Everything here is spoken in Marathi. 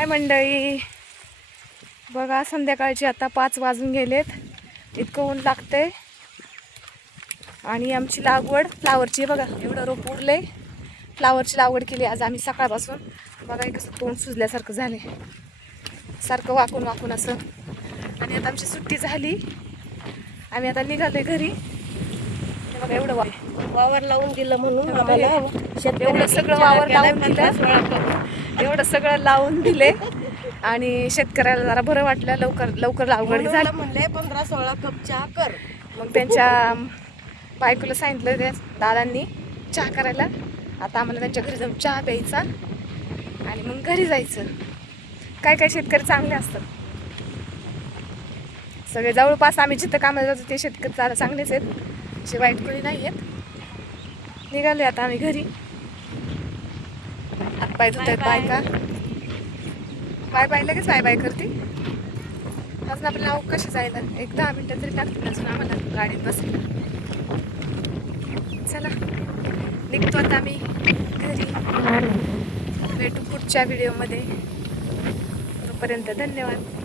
हाय मंडळी, बघा संध्याकाळची आता 5 वाजून गेलेत. इतकं ऊन लागतंय आणि आमची लागवड फ्लावरची बघा, एवढं रोप उरले. फ्लावरची लागवड केली आज आम्ही सकाळपासून. बघा हे कसं तोंड सुजल्यासारखं झाले, सारखं वाकून वाकून असं. आणि आता आमची सुट्टी झाली, आम्ही आता निघालोय घरी. बघा एवढं वावर लावून दिलं म्हणून एवढं सगळं वावर लावून दिलं, एवढं सगळं लावून दिले आणि शेतकऱ्याला जरा बरं वाटलं. लवकर लागवड झाली म्हणले 15-16 कप चहा कर. मग त्यांच्या बायकोला सांगितलं त्या दादांनी चहा करायला. आता आम्हाला त्यांच्या घरी जाऊन चहा प्यायचा आणि मग घरी जायचं. काय काय शेतकरी चांगले असतात सगळे. जवळपास आम्ही जिथं कामाला जातो ते शेतकरी जरा चांगलेच आहेत, असे वाईट कोणी नाही आहेत. निघाले आता आम्ही घरी. हातपाय धुत आहेत बायका. बाय बाय लगेच बाय बाय करते. अजून आपलं नाव कशी जायला 1-10 मिनटं तरी लागतील अजून आम्हाला गाडीत बसायला. चला निघतो आता आम्ही घरी. भेटू पुढच्या व्हिडिओमध्ये. तोपर्यंत धन्यवाद.